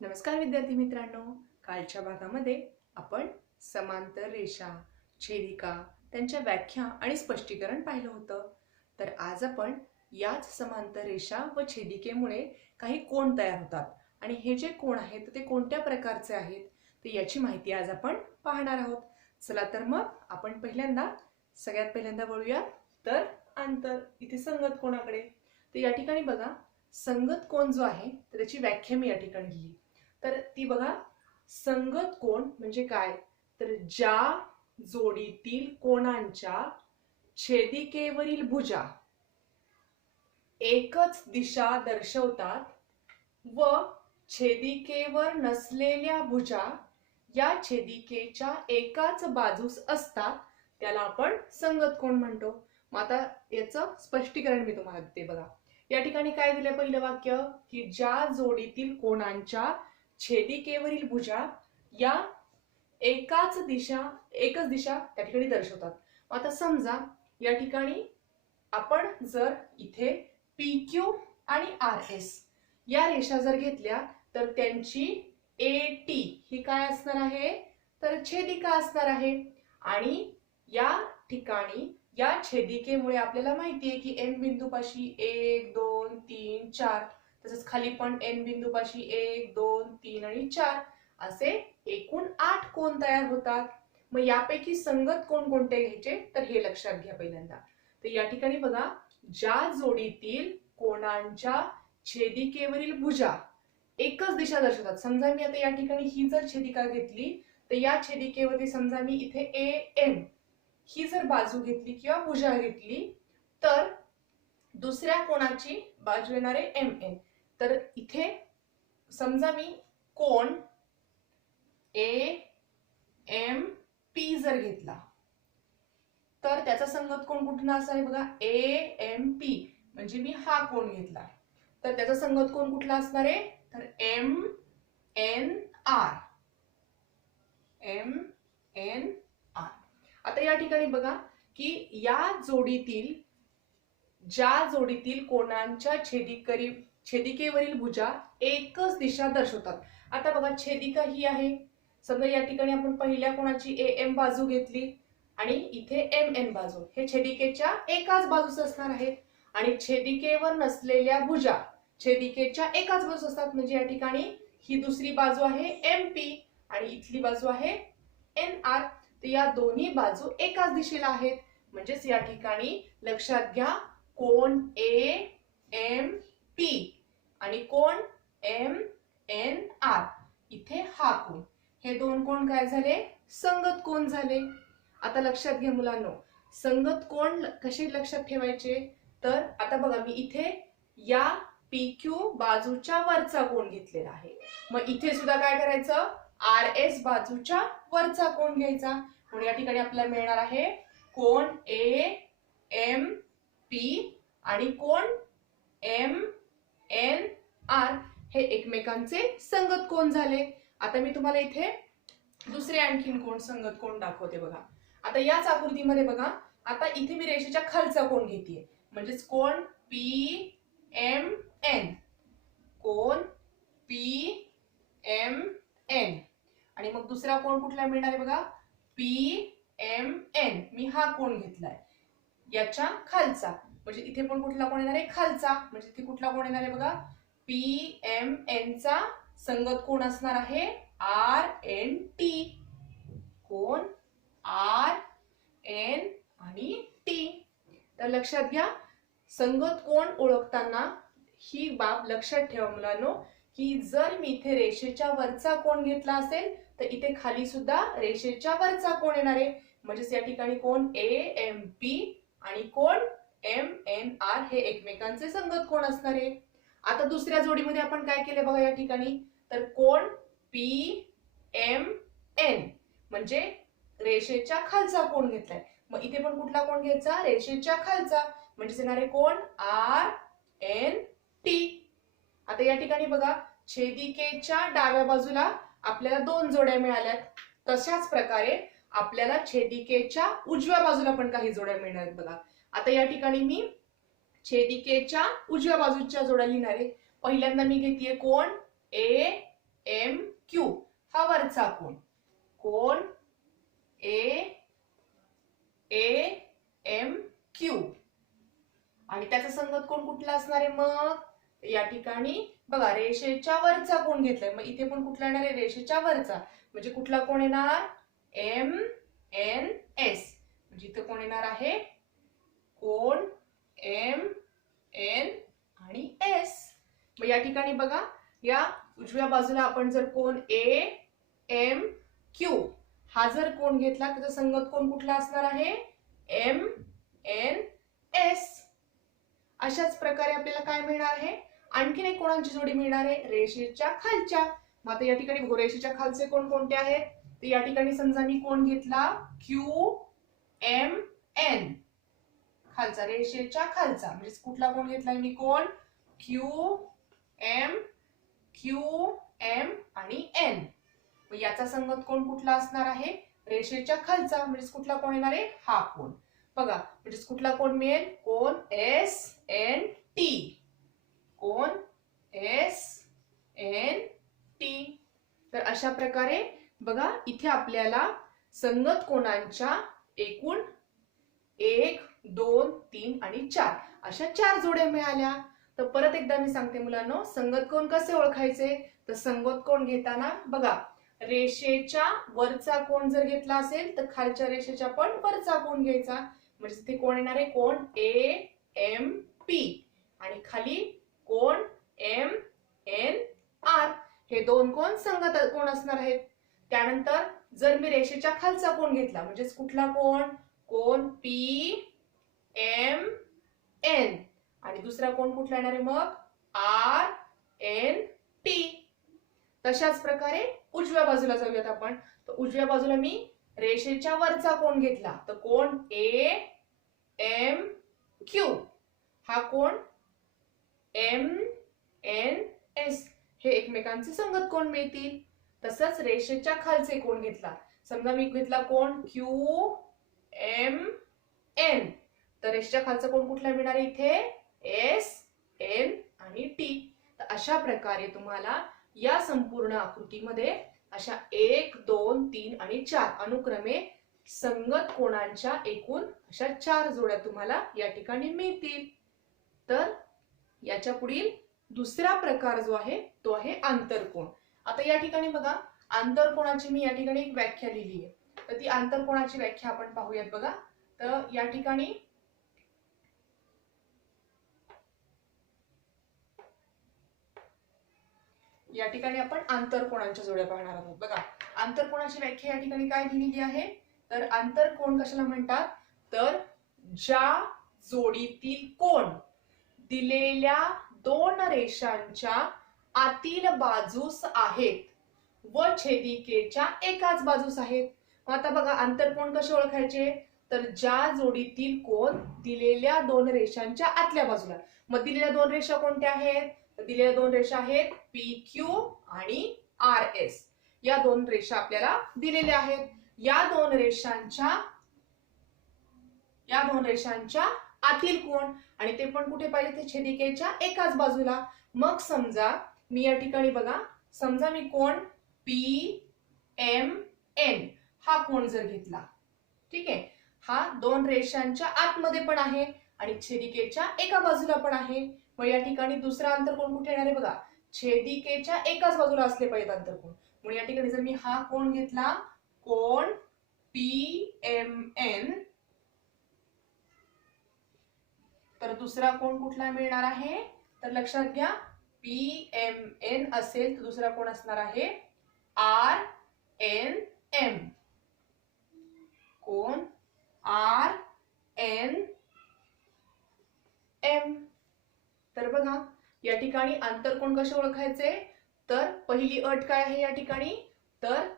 नमस्कार विद्यार्थी मित्रांनो, कालच्या भागामध्ये आपण समांतर रेषा, छेदिका, त्यांच्या व्याख्या आणि स्पष्टीकरण पाहिलं होतं. तर आज आपण याच समांतर रेषा व छेदिकेमुळे काही कोन तयार होतात आणि हे जे कोन आहेत ते कोणत्या प्रकारचे आहेत तर याची माहिती आज आपण पाहणार आहोत. चला तर मग आपण सगळ्यात पहिल्यांदा वळूया तर अंतर इथे संगत कोनाकडे. तर या ठिकाणी बघा, संगत कोन जो आहे तर त्याची व्याख्या मी या ठिकाणी लिहिली. तर ती बघा, संगत कोन म्हणजे काय, तर ज्या जोडीतील कोणांच्या छेदिकेवरील भुजा एकच दिशा दर्शवतात व छेदिकेवर नसलेल्या भुजा या छेदिकेच्या एकाच बाजूस असतात त्याला आपण संगत कोन म्हणतो. मग आता याचं स्पष्टीकरण मी तुम्हाला देते. बघा, या ठिकाणी काय दिले पहिलं वाक्य, की ज्या जोडीतील कोणांच्या छेदिकेवरील भुजा या एकच दिशा त्या ठिकाणी दर्शवतात. आता समजा या ठिकाणी आपण जर इथे PQ आणि RS या रेषा जर घेतल्या तर त्यांची AT ही काय असणार आहे, तर छेदिका असणार आहे. आणि या ठिकाणी या छेदिकेमुळे आपल्याला माहिती आहे की N बिंदूपाशी 1 2 3 4, तसंच खाली पण N बिंदूपाशी 1 2 3 आणि 4 असे एकूण 8 कोन तयार होतात. मग यापैकी संगत कोन कोणते घ्यायचे तर हे लक्षात घ्या पहिल्यांदा. तर या ठिकाणी बघा, ज्या जोडीतील कोणांच्या छेदिकेवरील भुजा एकच दिशा दर्शवतात. समजा मी आता या ठिकाणी ही जर छेदिका घेतली तर या छेदिकेवरती समजा मी इथे AM ही जर बाजू घेतली किंवा भुजा घेतली तर दुसऱ्या कोणाची बाजू येणार आहे MN. तर इथे समजा मी कोन AMP जर घेतला तर त्याचा संगत कोन कुठला असणार आहे बघा, AMP म्हणजे मी हा कोन घेतला तर त्याचा संगत कोन कुठला असणार आहे तर MNR. आता या ठिकाणी बघा की ज्या जोडीतील कोणांच्या छेदिकेवरील भुजा एकच दिशा दर्शवतात. आता बघा, छेदिका ही आहे. समजा या ठिकाणी आपण पहिल्या कोणाची AM बाजू घेतली आणि इथे MN बाजू, हे छेदिकेच्या एकाच बाजूस असणार आहे. आणि छेदिकेवर नसलेल्या भुजा छेदिकेच्या एकाच बाजूस असतात. म्हणजे या ठिकाणी ही दुसरी बाजू आहे MP आणि इथली बाजू आहे NR. तर या दोन्ही बाजू एकाच दिशेला आहेत. म्हणजेच या ठिकाणी लक्षात घ्या, कोन AMP आणि कोन MNR इथे हा कोन, हे दोन कोन काय झाले, संगत कोन झाले. आता लक्षात घ्या मुलांनो, संगत कोन कसे लक्षात ठेवायचे तर आता बघा, मी इथे या PQ बाजूच्या वरचा कोन घेतलेला आहे. मग इथे सुद्धा काय करायचं, RS बाजूच्या वरचा कोन घ्यायचा. म्हणून या ठिकाणी आपल्याला मिळणार आहे कोन AMP आणि कोन MNR हे एकमेकांचे संगत कोन झाले. आता मी तुम्हाला इथे दुसरे आणखीन कोन संगत कोन दाखवते. बघा, आता याच आकृतीमध्ये बघा, आता इथे मी रेषेच्या खालचा कोन घेतेय म्हणजेच कोन PMN, कोन PMN. आणि मग दुसरा कोन कुठला मिळणार आहे बघा, PMN. मी हा कोन घेतलाय याच्या खालचा, म्हणजे इथे पण कुठला कोन येणार आहे, खालचा. म्हणजे इथे कुठला कोन येणार आहे बघा, PMN चा संगत कोन असणार आहे RNT. कोन RN आणि T. तर लक्षात घ्या, संगत कोन ओळखताना ही बाब लक्षात ठेवा मुलांनो, की जर मी इथे रेषेच्या वरचा कोन घेतला असेल तर इथे खाली सुद्धा रेषेच्या वरचा कोन येणार आहे. म्हणजेच या ठिकाणी कोन AMP आणि कोन MNR हे एकमेकांचे संगत कोन असणार आहे. आता दुसऱ्या जोडीमध्ये आपण काय केले बघा, या ठिकाणी तर कोन PMN म्हणजे रेषेच्या खालचा कोन घेतलाय. मग इथे पण कुठला कोन घ्यायचा, रेषेच्या खालचा, म्हणजे येणार आहे कोन RNT. आता या ठिकाणी बघा, छेदिकेच्या डाव्या बाजूला आपल्याला दोन जोड्या मिळाल्यात. तशाच प्रकारे आपल्याला छेदिकेच्या उजव्या बाजूला पण काही जोड्या मिळणार आहेत. बघा, आता या ठिकाणी मी छेदिकेच्या उजव्या बाजूच्या जोड्या लिहिणार आहे. पहिल्यांदा मी घेतेय कोन वरचा कोण, कोण ए एम क्यू, आणि त्याचा संगत कोण कुठला असणार आहे मग, या ठिकाणी बघा रेषेच्या वरचा कोण घेतलाय, मग इथे पण कुठला येणार आहे, रेषेच्या वरचा, म्हणजे कुठला कोण येणार, एम एन एस, म्हणजे इथे कोण येणार आहे, कोण एम एन आणि एस. मग या ठिकाणी बघा या उजव्या बाजूला आपण जर कोण ए एम क्यू हा जर कोण घेतला, त्याचा संगत कोण कुठला असणार आहे, एम एन एस. अशाच प्रकारे आपल्याला काय मिळणार आहे, आणखीन एक कोणाची जोडी मिळणार आहे, रेषेच्या खालच्या. मग आता या ठिकाणी रेषेच्या खालचे कोण कोणते आहेत, तर या ठिकाणी समजा मी कोण घेतला, क्यू एम एन, खालचा रेषेच्या खालचा, म्हणजे कुठला कोण घेतलाय मी, कोण क्यू एम आणि एन. याचा संगत कोण कुठला असणार आहे, रेषेच्या खालचा, म्हणजे कुठला कोण येणार आहे, हा कोण. बघा म्हणजे कुठला कोण मिळेल, कोण एस एन टी, कोण एस एन टी. तर अशा प्रकारे बघा इथे आपल्याला संगत कोणांच्या एकूण 1 2 3 आणि 4 अशा 4 जोड्या मिळाल्या. तर परत एकदा मी सांगते मुलांनो, संगत कोण कसे ओळखायचे, तर संगत कोण घेताना बघा रेषेच्या वरचा कोण जर घेतला असेल तर खालच्या रेषेच्या पण वरचा कोण घ्यायचा, म्हणजे तिथे कोण येणार आहे, कोण ए एम पी, आणि खाली कोण एम एन आर, हे दोन कोण संगत कोण असणार आहेत. त्यानंतर जर मी रेषेच्या खालचा कोण घेतला, म्हणजे कुठला कोण, कोण पी एम एन, आणि दुसरा कोण कुठला येणार आहे मग, आर एन टी. तशाच प्रकारे उजव्या बाजूला जाऊयात आपण. तर उजव्या बाजूला मी रेषेच्या वरचा कोण घेतला, तर कोण ए एम क्यू, हा कोण एम एन एस, हे एकमेकांचे संगत कोण मिळतील. तसंच रेषेच्या खालचे कोण घेतला, समजा मी घेतला कोण क्यू एम एन, तर रेषेच्या खालचा कोण कुठला मिळणार आहे इथे, एस एन आणि टी. तर अशा प्रकारे तुम्हाला या संपूर्ण आकृतीमध्ये अशा 1 2 3 आणि 4 अनुक्रमे संगत कोणांच्या एकूण अशा 4 जोड्या तुम्हाला या ठिकाणी मिळतील. तर याच्या पुढील दुसरा प्रकार जो आहे तो आहे आंतरकोण. आता या ठिकाणी बघा आंतरकोणाची मी या ठिकाणी एक व्याख्या लिहिली आहे, तर ती आंतरकोणाची व्याख्या आपण पाहूयात. बघा तर या ठिकाणी आपण आंतरकोणांच्या जोड्या पाहणार आहोत. बघा आंतरकोणाची व्याख्या या ठिकाणी काय दिलेली आहे, तर आंतरकोण कशाला म्हणतात, तर ज्या जोडीतील कोण दिलेल्या दोन रेषांच्या आतील बाजूस आहेत व छेदिकेच्या एकाच बाजूस आहेत. आता बघा आंतरकोण कसे ओळखायचे, तर ज्या जोडीतील कोण दिलेल्या दोन रेषांच्या आतल्या बाजूला. मग दिलेल्या दोन रेषा कोणत्या आहेत, तर दिलेल्या दोन रेषा आहेत पी क्यू आणि आर एस. या दोन रेषा आपल्याला दिलेल्या आहेत. या दोन रेषांच्या आतील कोण, आणि ते पण कुठे पाहिजे, ते छेदिकेच्या एकाच बाजूला. मग समजा मी या ठिकाणी बघा, समजा मी कोण पी एम एन हा कोण जर घेतला, ठीक आहे, हा दोन रेषांच्या आतमध्ये पण आहे आणि छेदिकेच्या एका बाजूला पण आहे. मग या ठिकाणी दुसरा आंतरकोण कुठे येणार आहे, बघा छेदिकेच्या एकाच बाजूला असले पाहिजे आंतरकोण. म्हणून या ठिकाणी जर मी हा कोण घेतला, कोण पी एम एन, तर दुसरा कोण कुठला मिळणार आहे, तर लक्षात घ्या पी एम एन असेल तर दुसरा कोण असणार आहे आर एन एम, कोण आर एन एम. तर बघा या ठिकाणी आंतरकोण कसे ओळखायचे, तर पहिली अट काय आहे या ठिकाणी, तर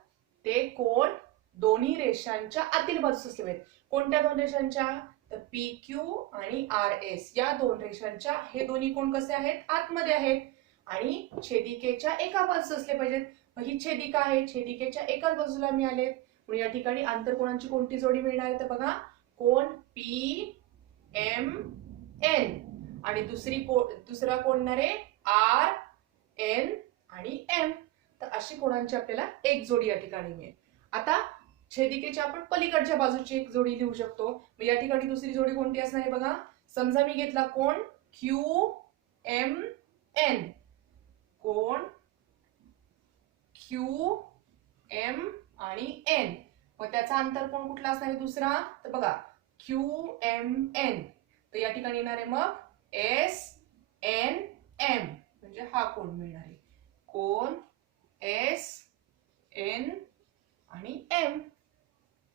ते कोण दोन्ही रेषांच्या आतील बाजूस असले पाहिजेत. कोणत्या दोन रेषांच्या, तर पी क्यू आणि आर एस या दोन रेषांच्या, हे दोन्ही कोण कसे आहेत, आतमध्ये आहेत आणि छेदिकेच्या एका बाजूस असले पाहिजेत. ही छेदिका आहे, छेदिकेच्या एकाच बाजूला मिळालेत. म्हणून या ठिकाणी आंतरकोणांची कोणती जोडी मिळणार आहे, तर बघा कोण पी एम एन आणि दुसरा कोण येणार आहे आर एन आणि एम. तर अशी कोणांची आपल्याला एक जोडी या ठिकाणी मिळेल. आता छेदिकेच्या आपण पलीकडच्या बाजूची एक जोडी लिहू शकतो. मग या ठिकाणी दुसरी जोडी कोणती असणार आहे बघा. समजा मी घेतला कोण QMN, कोण QM आणि N. मग त्याचा अंतर कोण कुठला असणार आहे दुसरा, तर बघा QMN. तर या ठिकाणी येणार आहे मग SNM, म्हणजे हा कोण मिळणार आहे, कोण SN आणि M.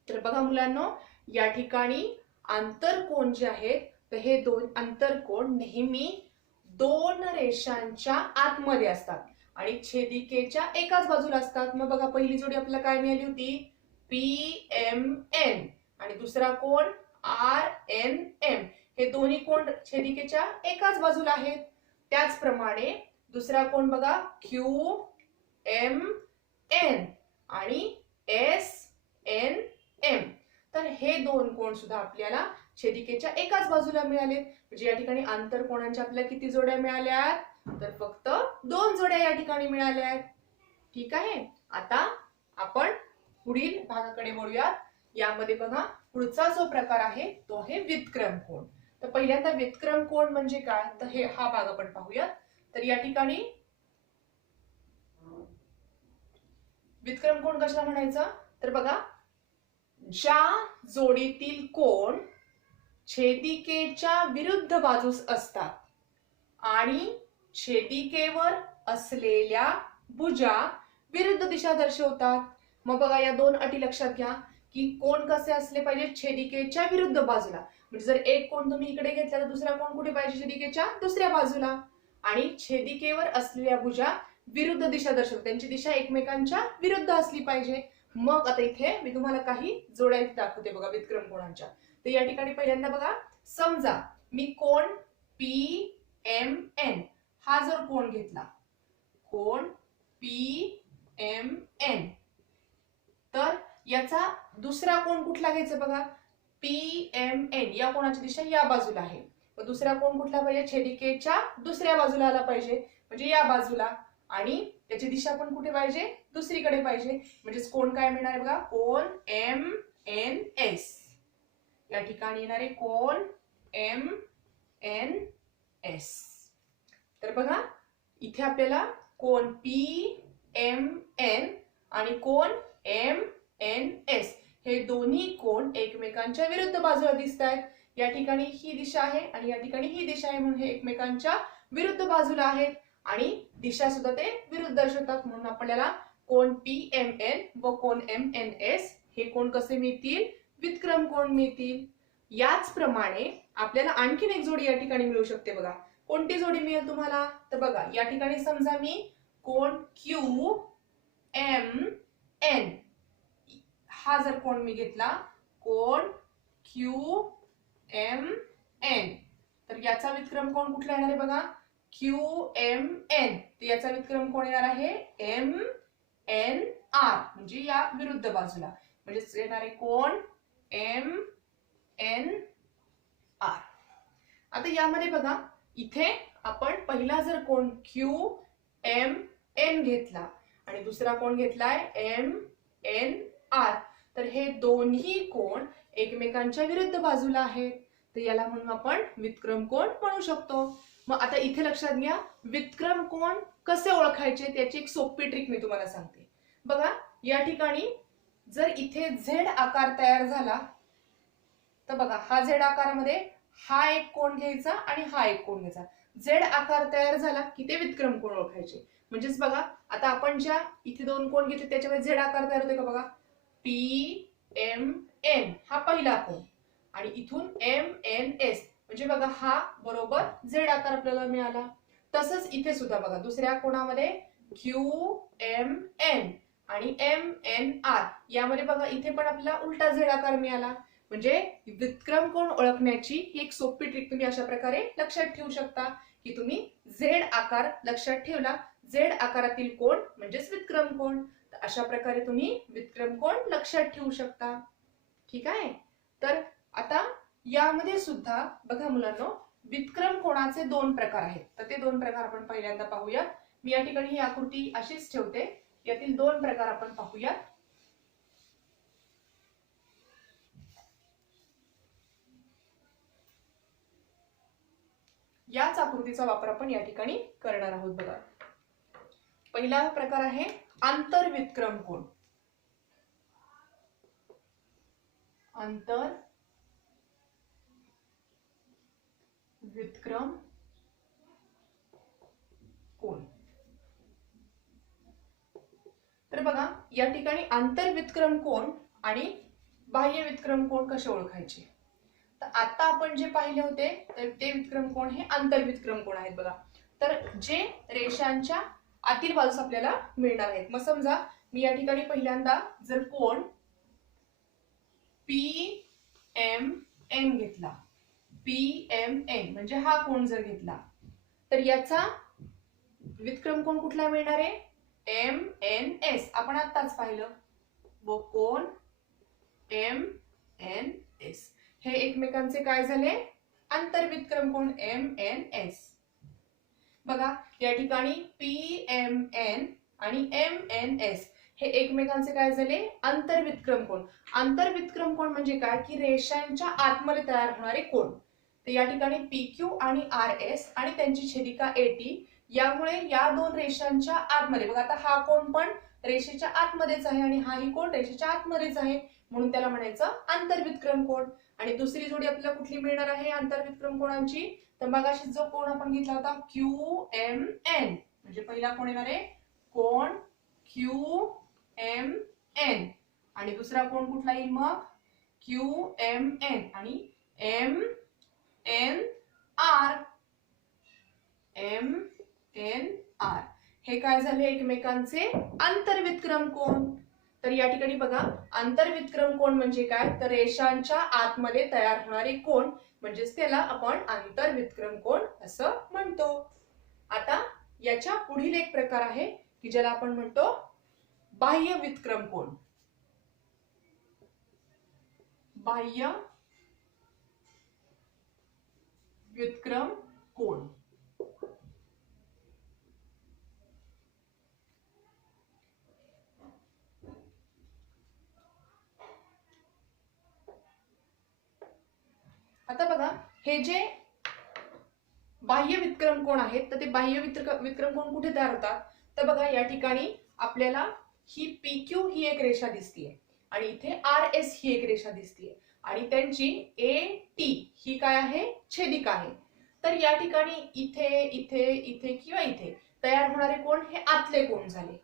तर बघा मुलांनो, या ठिकाणी आंतरकोन जे आहेत तर हे दोन आंतरकोन नेहमी दोन रेषांच्या आतमध्ये असतात आणि छेदिकेच्या एकाच बाजूला असतात. मग बघा पहिली जोडी आपल्याला काय मिळाली होती, PMN, आणि दुसरा कोण RNM. हे दोन्ही कोण छेदिकेच्या एकाच बाजूला आहेत. त्याचप्रमाणे दुसरा कोण बघा QMN आणि SNM. तर हे दोन कोण सुद्धा आपल्याला छेदिकेच्या एकाच बाजूला मिळाले. म्हणजे या ठिकाणी आंतरकोणांच्या आपल्याला किती जोड्या मिळाल्या, तर फक्त 2 जोड्या या ठिकाणी मिळाल्या आहेत. ठीक आहे. आता आपण पुढील भागाकडे वळूयात. यामध्ये बघा पुढचा जो प्रकार आहे तो आहे व्युत्क्रम कोण. तर पहिल्यांदा व्युत्क्रम कोण म्हणजे काय, तर हे हा भाग आपण पाहूयात. तर या ठिकाणी व्युत्क्रम कोण कशाला म्हणायचं, तर बघा ज्या जोडीतील कोण छेदिकेच्या विरुद्ध बाजूस असतात आणि छेदिकेवर असलेल्या भुजा विरुद्ध दिशा दर्शवतात. मग बघा या दोन अटी लक्षात घ्या की कोण कसे असले पाहिजे, छेदिकेच्या विरुद्ध बाजूला. म्हणजे जर एक कोण तुम्ही इकडे घेतला तर दुसरा कोण कुठे पाहिजे, छेदिकेच्या दुसऱ्या बाजूला. आणि छेदिकेवर असलेल्या भुजा विरुद्ध दिशा दर्शवतात, त्यांची दिशा एकमेकांच्या विरुद्ध असली पाहिजे. मग आता इथे मी तुम्हाला काही जोड्या दाखवते बघा व्युत्क्रम कोणांच्या. तर या ठिकाणी पहिल्यांदा बघा, समजा मी कोण PMN हा जर कोण घेतला, कोण PMN, तर याचा दुसरा कोण कुठला घ्यायचा बघा, PMN. या कोणाची दिशा या बाजूला आहे. मग दुसरा कोण कुठला पाहिजे, छेदिकेच्या दुसऱ्या बाजूला आला पाहिजे, म्हणजे या बाजूला. आणि त्याची दिशा पण कुठे पाहिजे, दुसरीकडे पाहिजे. म्हणजेच कोण काय मिळणार आहे बघा, कोण MNS. या ठिकाणी येणार आहे कोण MNS. तर बघा इथे आपल्याला कोण PMN आणि कोण MNS हे दोन्ही कोण एकमेकांच्या विरुद्ध बाजूला दिसत आहेत. या ठिकाणी ही दिशा आहे आणि या ठिकाणी ही दिशा आहे, म्हणून हे एकमेकांच्या विरुद्ध बाजूला आहेत आणि दिशा सुद्धा ते विरुद्ध दर्शवतात. म्हणून आपल्याला कोण PMN व कोण MNS हे कोण कसे मिळतील, व्युत्क्रम कोण मिळतील. याचप्रमाणे आपल्याला आणखीन एक जोडी या ठिकाणी मिळू शकते बघा. कोणती जोडी मिळेल तुम्हाला, तर बघा या ठिकाणी समजा मी कोण QMN हा जर कोण मी घेतला, कोण QMN, तर याचा व्युत्क्रम कोण कुठला येणार आहे बघा, QMN. तर याचा व्युत्क्रम कोण येणार आहे, MNR, म्हणजे या विरुद्ध बाजूला. म्हणजे येणार आहे कोण MNR. आता यामध्ये बघा इथे आपण पहिला जर कोण QMN घेतला आणि दुसरा कोण घेतलाय MNR, तर हे दोन्ही कोण एकमेकांच्या विरुद्ध बाजूला आहेत. तर याला म्हणून आपण व्युत्क्रम कोण म्हणू शकतो. मग आता इथे लक्षात घ्या, व्युत्क्रम कोण कसे ओळखायचे त्याची एक सोपी ट्रिक मी तुम्हाला सांगते. बघा या ठिकाणी जर इथे Z आकार तयार झाला, तर बघा हा Z आकारामध्ये हा एक कोण घ्यायचा आणि हा एक कोण घ्यायचा. Z आकार तयार झाला की ते व्युत्क्रम कोण ओळखायचे. म्हणजेच बघा आता आपण ज्या इथे दोन कोण घेतले त्याच्यामध्ये Z आकार तयार होते का बघा, PMN हा पहिला कोण आणि इथून MNS, म्हणजे बघा हा बरोबर Z आकार आपल्याला मिळाला. तसंच इथे सुद्धा बघा दुसऱ्या कोणामध्ये QMN आणि MNR यामध्ये बघा इथे पण आपल्याला उलटा Z आकार मिळाला. म्हणजे व्युत्क्रम कोण ओळखण्याची ही एक सोपी ट्रिक तुम्ही अशा प्रकारे लक्षात ठेवू शकता की तुम्ही Z आकार लक्षात ठेवला, Z आकारातील कोण म्हणजेच व्युत्क्रम कोण. अशा प्रकारे तुम्ही व्युत्क्रम कोण लक्षात ठेवू शकता. ठीक आहे. तर आता यामध्ये सुद्धा बघा मुलांनो, व्युत्क्रम कोणाचे दोन प्रकार आहेत. तर ते दोन प्रकार आपण पहिल्यांदा पाहूया. मी या ठिकाणी ही आकृती अशीच ठेवते. यातील दोन प्रकार आपण पाहूया. याच आकृतीचा वापर आपण या ठिकाणी करणार आहोत. बघा, पहिला प्रकार आहे आंतरवितक्रम कोन. आंतरवितक्रम कोन. तर बघा, या ठिकाणी आंतरवितक्रम कोन आणि बाह्य वितक्रम कोन कसे ओळखायचे. तर आता आपण जे पाहिले होते तर ते वितक्रम कोन हे आंतरवितक्रम कोन आहेत. बघा, तर जे रेषांच्या आतील बाजूस आपल्याला मिळणार आहेत. मग समजा मी या ठिकाणी पहिल्यांदा जर कोन PMN घेतला, PMN म्हणजे हा कोन जर घेतला, तर याचा वितक्रम कोन कुठला मिळणार आहे, MNS. आपण आताच पाहिलं. व कोन MNS हे एकमेकांचे काय झाले, आंतरवितक्रम कोन MNS. बघा, या ठिकाणी PMN आणि MNS हे एकमेकांचे काय झाले, आंतरवितक्रम कोन. आंतरवितक्रम कोन म्हणजे काय की रेषांच्या आतमध्ये तयार होणारे कोन. तर या ठिकाणी PQ आणि RS आणि त्यांची छेदिका AT, यामुळे या दोन रेषांच्या आतमध्ये, बघा आता हा कोन पण रेषेच्या आतमध्येच आहे आणि हाही कोन रेषेच्या आतमध्येच आहे, म्हणून त्याला म्हणायचं आंतरवितक्रम कोन. आणि दुसरी जोडी आपल्याला कुठली मिळणार आहे आंतरवितक्रम कोनांची, तर मगाशी जो कोन आपण घेतला होता QMN, म्हणजे पहिला कोण येणार आहे कोन QMN आणि दुसरा कोन कुठला येईल मग QMN आणि MNR. हे काय झाले, एकमेकांचे आंतरवितक्रम कोन. तर या ठिकाणी बघा, आंतरवितक्रम कोन म्हणजे काय, तर रेषांच्या आतमध्ये तयार होणारे कोन, म्हणजेच त्याला आपण आंतरवितक्रम कोन असं म्हणतो. आता याच्या पुढील एक प्रकार आहे की ज्याला आपण म्हणतो बाह्य वितक्रम कोन. बाह्य वितक्रम कोन. आता बघा, हे जे बाह्य वितक्रम कोन आहेत, तर ते बाह्य वितक्रम कोन कुठे तयार होतात, तर बघा या ठिकाणी आपल्याला ही PQ ही एक रेषा दिसतीये आणि इथे RS ही एक रेषा दिसतीये आणि त्यांची AT ही काय आहे, छेदिका आहे. तर या ठिकाणी इथे इथे इथे किंवा इथे तयार होणारे कोन हे आतले कोन झाले.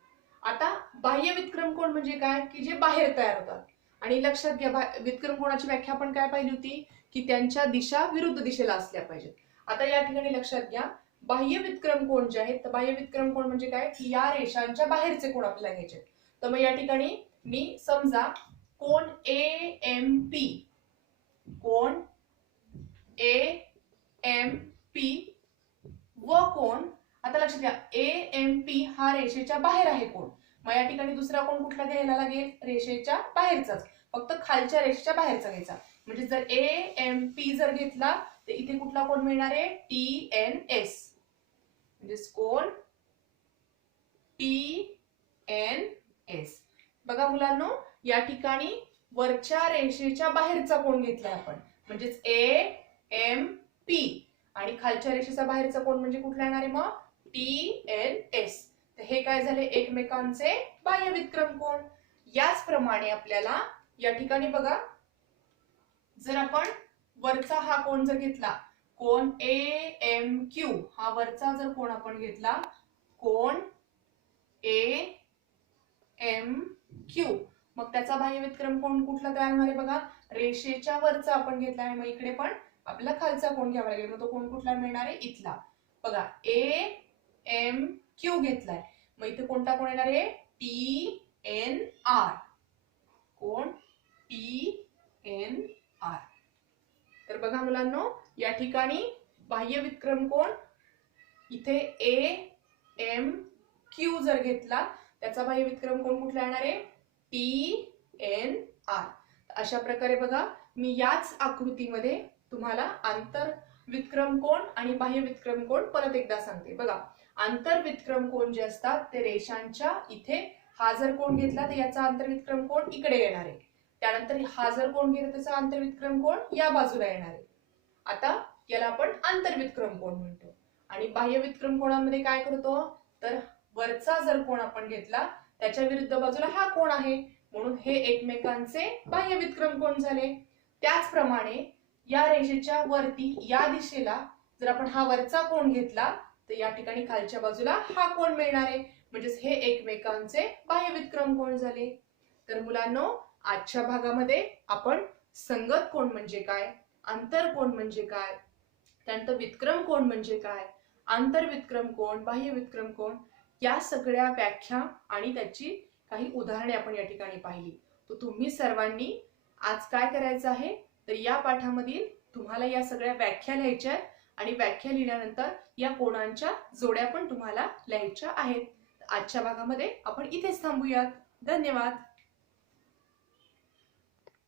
आता बाह्य वितक्रम कोन म्हणजे काय की जे बाहेर तयार होतात. आणि लक्षात घ्या, वितक्रम कोनाची व्याख्या आपण काय पाहिली होती की त्यांच्या दिशा विरुद्ध दिशेला असल्या पाहिजेत. आता या ठिकाणी लक्षात घ्या, बाह्य वितक्रम कोन जे आहेत, तर बाह्य वितक्रम कोन म्हणजे काय की या रेषांच्या बाहेरचे कोन आपल्याला घ्यायचे. तर मग या ठिकाणी मी समजा कोन AMP, कोन AMP व कोन, आता लक्षात घ्या AMP हा रेषेच्या बाहेर आहे कोन. मग या ठिकाणी दुसरा कोन कुठला घ्यायला लागेल, रेषेच्या बाहेरचाच, फक्त खालच्या रेषेच्या बाहेरचा घ्यायचा. म्हणजे जर AMP जर घेतला तर इथे कुठला कोन मिळणार आहे, TNS, म्हणजे कोन TNS. बघा मुलांनो, या ठिकाणी वरच्या रेषेच्या बाहेरचा कोन घेतलाय आपण, म्हणजेच AMP आणि खालच्या रेषेचा बाहेरचा कोन म्हणजे कुठला येणार आहे मग TNS. तर हे काय झाले, एकमेकांचे बाह्य वितक्रम कोन. याचप्रमाणे आपल्याला या ठिकाणी बघा, जर आपण वरचा हा कोन जर घेतला, कोन AMQ हा वरचा जर कोन आपण घेतला, कोन AMQ, मग त्याचा बाह्य वितक्रम कोन कुठला तयार होणार आहे, बघा रेषेच्या वरचा आपण घेतला आहे, मग इकडे पण आपल्याला खालचा कोन घ्यावा लागेल. मग तो कोन कुठला मिळणार आहे, इथला. बघा AMQ घेतलाय, मग इथे कोणता कोन येणार आहे, TNR, कोन TNR. तर बघा मुलांनो, या ठिकाणी बाह्य वितक्रम कोन इथे AMQ जर घेतला, त्याचा बाह्य वितक्रम कोन कुठला येणार आहे, TNR. अशा प्रकारे बघा, मी याच आकृतीमध्ये तुम्हाला आंतर वितक्रम कोन आणि बाह्य वितक्रम कोन परत एकदा सांगते. बघा, आंतर वितक्रम कोन जे असतात ते रेषांच्या इथे हा जर कोण घेतला तर याचा आंतरविक्रम कोण इकडे येणार आहे. त्यानंतर हा जर कोण घेतला त्याचा आंतरविक्रम कोण या बाजूला येणार आहे. आता याला आपण आंतरविक्रम कोण म्हणतो. आणि बाह्य विक्रम कोणामध्ये काय करतो, तर वरचा जर कोण आपण घेतला त्याच्या विरुद्ध बाजूला हा कोण आहे, म्हणून हे एकमेकांचे बाह्य विक्रम कोण झाले. त्याचप्रमाणे या रेषेच्या वरती या दिशेला जर आपण हा वरचा कोण घेतला तर या ठिकाणी खालच्या बाजूला हा कोण मिळणार आहे, म्हणजेच हे एकमेकांचे बाह्य विक्रम कोण झाले. तर मुलांनो, आजच्या भागामध्ये आपण संगत कोण म्हणजे काय, आंतर कोण म्हणजे काय, त्यानंतर विक्रम कोण म्हणजे काय, आंतरविक्रम कोण, बाह्य विक्रम कोण, या सगळ्या व्याख्या आणि त्याची काही उदाहरणे आपण या ठिकाणी पाहिली. तर तुम्ही सर्वांनी आज काय करायचं आहे, तर या पाठामधील तुम्हाला या सगळ्या व्याख्या लिहायच्या आणि व्याख्या लिहिल्यानंतर या कोणांच्या जोड्या पण तुम्हाला लिहायच्या आहेत. आजच्या भागामध्ये आपण इथेच थांबूयात. धन्यवाद.